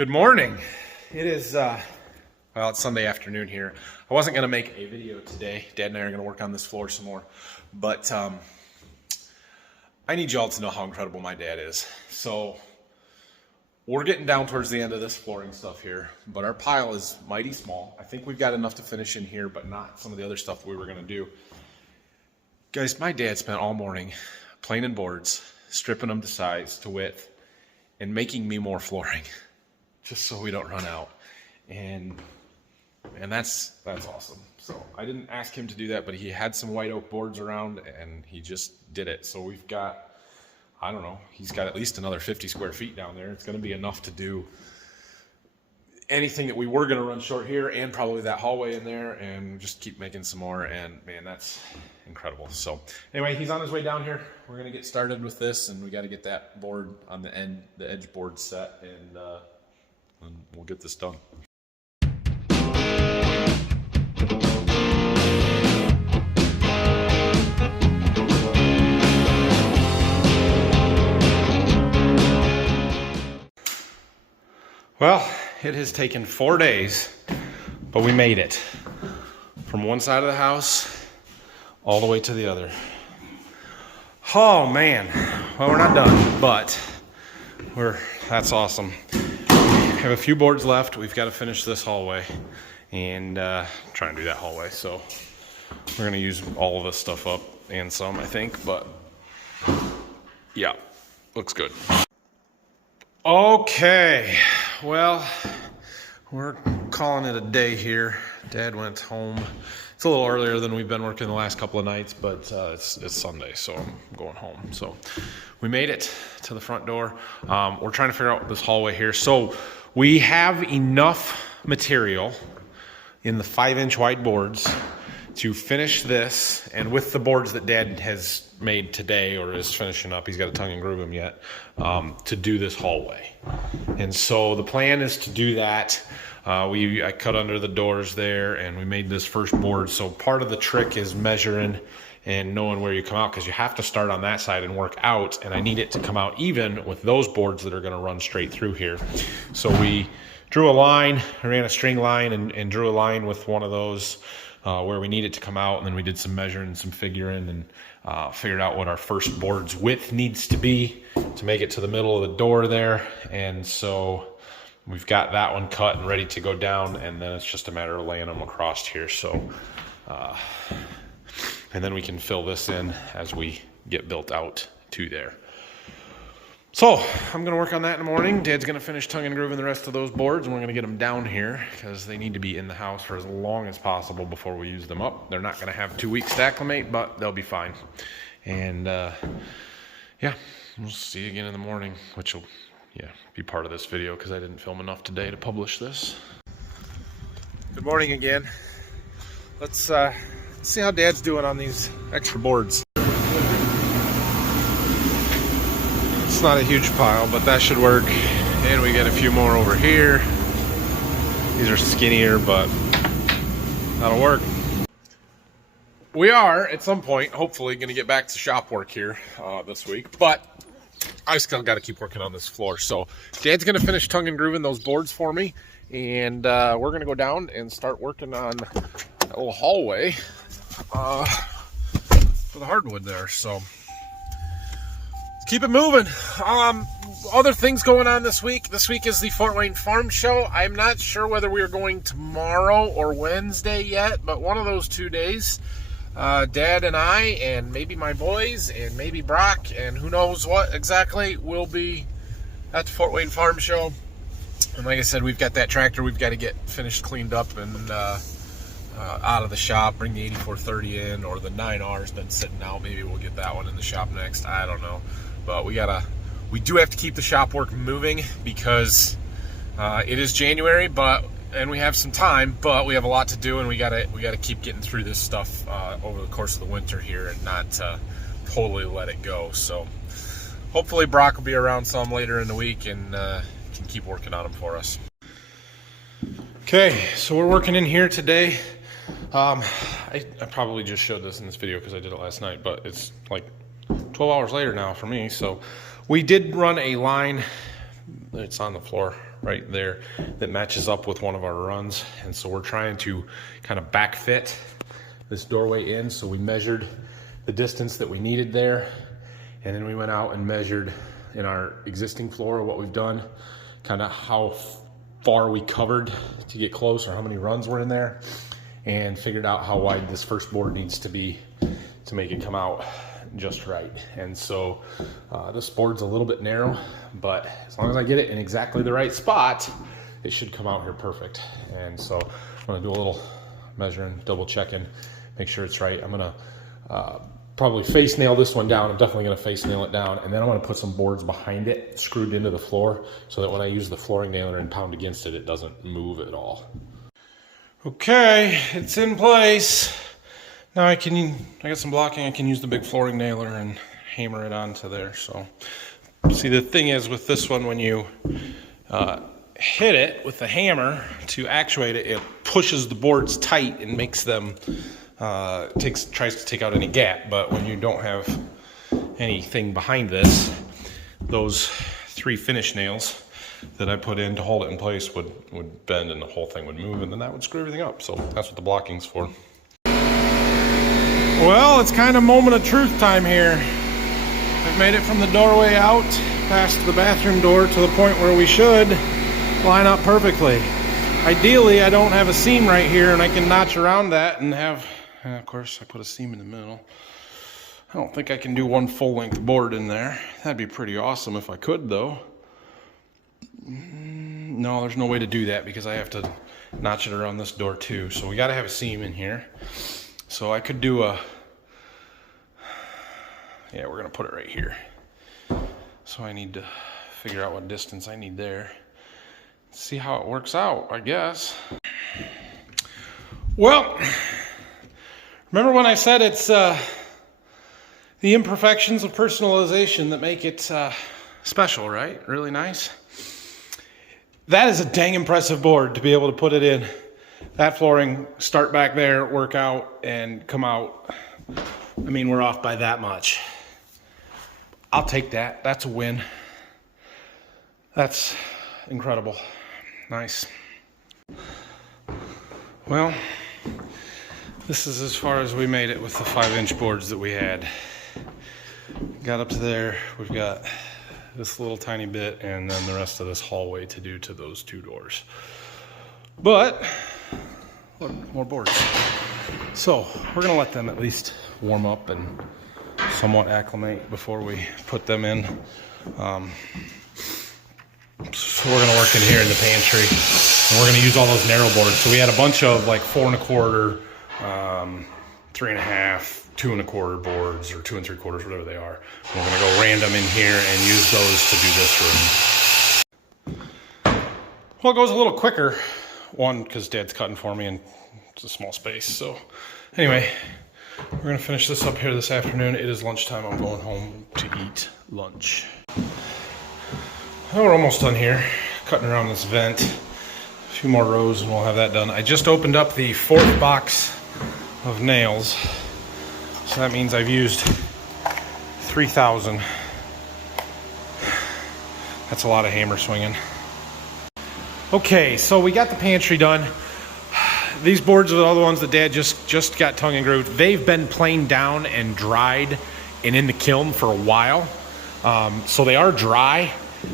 Good morning. It is, well, it's Sunday afternoon here. I wasn't going to make a video today. Dad and I are going to work on this floor some more. But I need y'all to know how incredible my dad is. So we're getting down towards the end of this flooring stuff here, but our pile is mighty small. I think we've got enough to finish in here, but not some of the other stuff we were going to do. Guys, my dad spent all morning planing boards, stripping them to size, to width, and making me more flooring, just so we don't run out. And that's awesome. So I didn't ask him to do that, but he had some white oak boards around and he just did it. So we've got, I don't know, he's got at least another 50 square feet down there. It's going to be enough to do anything that we were going to run short here and probably that hallway in there, and just keep making some more. And man, that's incredible. So anyway, he's on his way down here. We're going to get started with this, and we got to get that board on the end, the edge board set, and we'll get this done. Well, it has taken 4 days, but we made it from one side of the house all the way to the other. Oh man, well, we're not done, but that's awesome. We have a few boards left. We've got to finish this hallway and try and do that hallway. So we're going to use all of this stuff up and some, I think, but yeah, looks good. Okay, well, we're calling it a day here. Dad went home. It's a little earlier than we've been working the last couple of nights, but it's Sunday, so I'm going home. So we made it to the front door. We're trying to figure out this hallway here. So we have enough material in the 5-inch wide boards to finish this, and with the boards that Dad has made today or is finishing up, he's got to tongue and groove them yet, to do this hallway. And so the plan is to do that. I cut under the doors there, and we made this first board. So part of the trick is measuring and knowing where you come out, because you have to start on that side and work out, and I need it to come out even with those boards that are going to run straight through here. So we drew a line, I ran a string line and drew a line with one of those where we need it to come out, and then we did some measuring, some figuring, and figured out what our first board's width needs to be to make it to the middle of the door there. And so we've got that one cut and ready to go down, and then it's just a matter of laying them across here. So and then we can fill this in as we get built out to there. So I'm going to work on that in the morning. Dad's going to finish tongue and grooving the rest of those boards, and we're going to get them down here because they need to be in the house for as long as possible before we use them up. They're not going to have 2 weeks to acclimate, but they'll be fine. And yeah, we'll see you again in the morning, which will be part of this video because I didn't film enough today to publish this. Good morning again. Let's see how Dad's doing on these extra boards. It's not a huge pile, but that should work. And we got a few more over here. These are skinnier, but that'll work. We are, at some point, hopefully going to get back to shop work here this week, but I still got to keep working on this floor. So Dad's going to finish tongue and grooving those boards for me, and we're going to go down and start working on that little hallway for the hardwood there. So keep it moving. Other things going on this week. This week is the Fort Wayne Farm Show. I'm not sure whether we are going tomorrow or Wednesday yet, but one of those 2 days, Dad and I and maybe my boys and maybe Brock and who knows what exactly will be at the Fort Wayne Farm Show. And like I said, we've got that tractor we've got to get finished, cleaned up, and out of the shop, bring the 8430 in, or the 9R's been sitting out. Maybe we'll get that one in the shop next. I don't know. But we do have to keep the shop work moving because it is January, and we have some time, but we have a lot to do, and we gotta keep getting through this stuff over the course of the winter here and not totally let it go. So hopefully Brock will be around some later in the week and can keep working on them for us. Okay, so we're working in here today. I probably just showed this in this video because I did it last night, but it's like 12 hours later now for me. So we did run a line It's on the floor right there that matches up with one of our runs. And so we're trying to kind of back fit this doorway in. So we measured the distance that we needed there. And then we went out and measured in our existing floor what we've done, kind of how far we covered to get close or how many runs were in there, and figured out how wide this first board needs to be to make it come out just right. And so this board's a little bit narrow, but as long as I get it in exactly the right spot, it should come out here perfect. And so I'm gonna do a little measuring, double checking, make sure it's right. I'm gonna probably face nail this one down. I'm definitely gonna face nail it down, and then I'm gonna put some boards behind it, screwed into the floor, so that when I use the flooring nailer and pound against it, it doesn't move at all. Okay, it's in place. Now I got some blocking, I can use the big flooring nailer and hammer it onto there. So, see, the thing is with this one, when you hit it with the hammer to actuate it, it pushes the boards tight and makes them, tries to take out any gap. But when you don't have anything behind this, those 3 finish nails that I put in to hold it in place would bend and the whole thing would move, and then that would screw everything up. So that's what the blocking's for. Well, it's kind of moment of truth time here. I've made it from the doorway out past the bathroom door to the point where we should line up perfectly. Ideally, I don't have a seam right here and I can notch around that and have, and of course I put a seam in the middle. I don't think I can do one full length board in there. That'd be pretty awesome if I could though. No, there's no way to do that because I have to notch it around this door too. So we gotta have a seam in here. So I could do yeah, we're gonna put it right here. So I need to figure out what distance I need there. See how it works out, I guess. Well, remember when I said it's the imperfections of personalization that make it special, right? Really nice. That is a dang impressive board to be able to put it in. That flooring, start back there, work out, and come out. I mean, we're off by that much. I'll take that. That's a win. That's incredible. Nice. Well, this is as far as we made it with the 5-inch boards that we had. Got up to there. We've got this little tiny bit and then the rest of this hallway to do to those 2 doors. But look, more boards. So we're gonna let them at least warm up and somewhat acclimate before we put them in. So we're gonna work in here in the pantry, and we're gonna use all those narrow boards. So we had a bunch of like 4 1/4, 3 1/2, 2 1/4 boards, or 2 3/4, whatever they are. We're gonna go random in here and use those to do this room. Well, it goes a little quicker. One, because Dad's cutting for me and it's a small space. So anyway, we're gonna finish this up here this afternoon. It is lunchtime. I'm going home to eat lunch. Well, we're almost done here, cutting around this vent. A few more rows and we'll have that done. I just opened up the 4th box of nails. So that means I've used 3,000. That's a lot of hammer swinging. Okay, so we got the pantry done. These boards are the other ones that Dad just got tongue and grooved. They've been planed down and dried and in the kiln for a while. So they are dry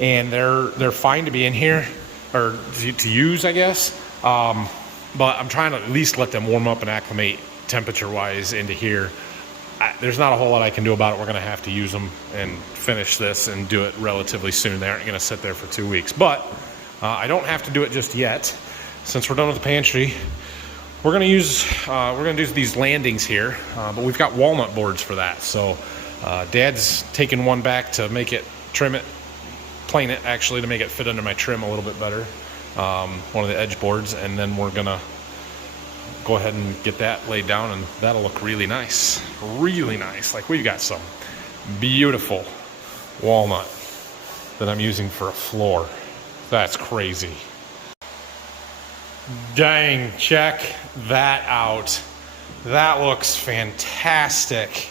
and they're fine to be in here or to use, I guess. But I'm trying to at least let them warm up and acclimate temperature-wise into here. There's not a whole lot I can do about it. We're gonna have to use them and finish this and do it relatively soon. They aren't gonna sit there for 2 weeks, but I don't have to do it just yet. Since we're done with the pantry, we're gonna do these landings here, but we've got walnut boards for that. So Dad's taking one back to make it, trim it, plane it actually, to make it fit under my trim a little bit better. One of the edge boards, and then we're gonna go ahead and get that laid down, and that'll look really nice. Really nice. Like, we've got some beautiful walnut that I'm using for a floor. That's crazy. Dang, check that out. That looks fantastic.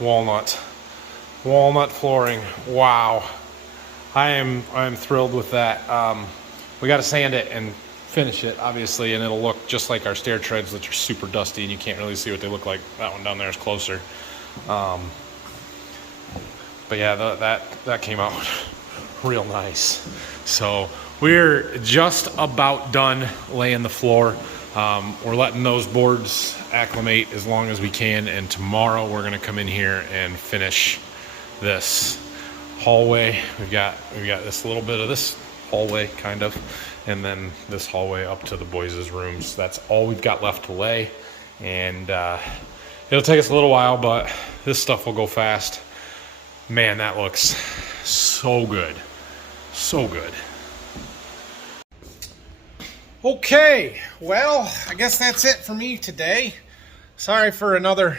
Walnut flooring. Wow. I'm thrilled with that. We got to sand it and finish it, obviously, and it'll look just like our stair treads, which are super dusty, and you can't really see what they look like. That one down there is closer. But yeah, that came out real nice. So we're just about done laying the floor. We're letting those boards acclimate as long as we can, and tomorrow we're gonna come in here and finish this hallway. We've got this little bit of this hallway kind of, and then this hallway up to the boys' rooms. That's all we've got left to lay, and it'll take us a little while, but this stuff will go fast. Man, that looks so good. So good. Okay, well, I guess that's it for me today. Sorry for another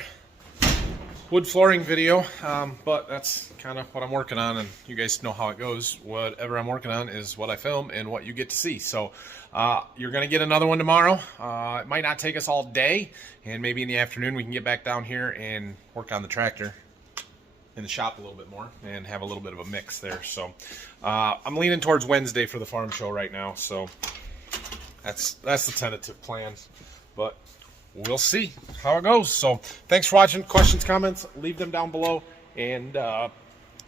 wood flooring video, but that's kind of what I'm working on, and you guys know how it goes. Whatever I'm working on is what I film and what you get to see. So you're going to get another one tomorrow. It might not take us all day, and maybe in the afternoon we can get back down here and work on the tractor in the shop a little bit more and have a little bit of a mix there. So I'm leaning towards Wednesday for the farm show right now, so that's the tentative plan, but we'll see how it goes. So thanks for watching. Questions, comments, leave them down below, and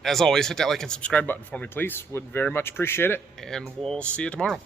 as always, hit that like and subscribe button for me, please. Would very much appreciate it, and we'll see you tomorrow.